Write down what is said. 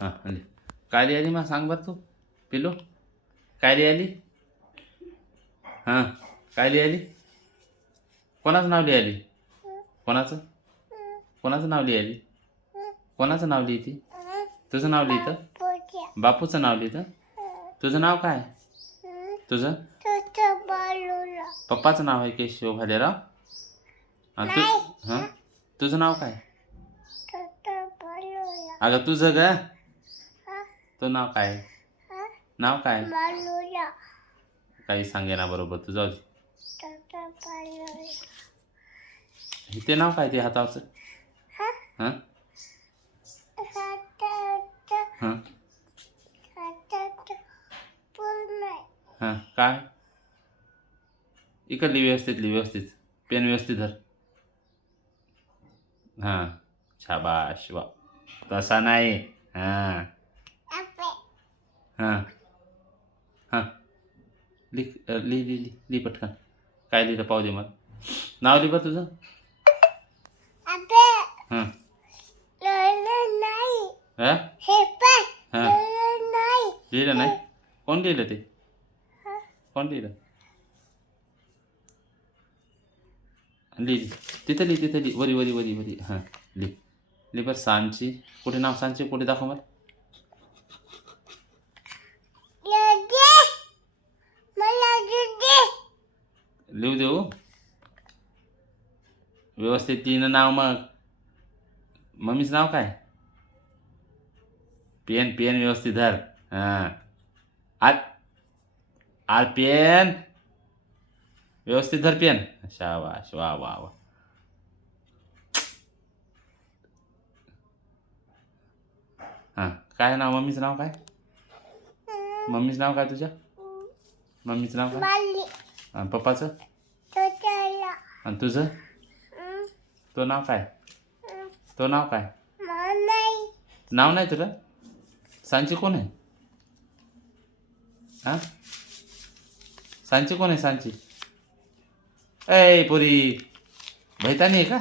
हां आली. काय लिहाली मग सांग बरं तू पिलू काय लिहाली? हां काय लिहाली? कोणाचं नाव लिहाली? कोणाचं कोणाचं नाव लिहाली? कोणाचं नाव लिहिती? तुझं नाव लिहितं? बापूचं नाव लिहितं? तुझं नाव काय? तुझं पप्पाचं नाव आहे केशव भालेराव. हां हां तुझं नाव काय? अगं तुझं ग तो नाव काय? नाव काय? काही सांगे ना बरोबर तुझं. ते नाव काय ते हातावरचं? हां हां हां काय? इकडली व्यवस्थित पेन व्यवस्थित धर. हां शाबाश वा तसा नाही. हां हां हां लिह पटकन काय लिहिलं पाहू दे मला. नाव लिह बरं तुझं. हां हां हां लिहिलं नाही. कोण लिहिलं ते? कोण लिहिलं? लिह तिथं लिह वरी हां लिह बरं. सांची कुठे नाव सांची कुठे दाखव मला. लिहू देऊ व्यवस्थित तिनं नाव. मग मम्मीचं नाव काय? पेन व्यवस्थित धर. हां आर पेन व्यवस्थित धर पेन. शाबाश वा वा वा. हां काय नाव मम्मीचं नाव काय? मम्मीचं नाव काय तुझ्या? मम्मीचं नाव काय? हां पप्पाचं? आणि तुझं? तो नाव काय? तो नाव काय? नाव नाही तुला? सांची कोण आहे? हां सांची कोण आहे? सांची ए पुरी भैतानी आहे का?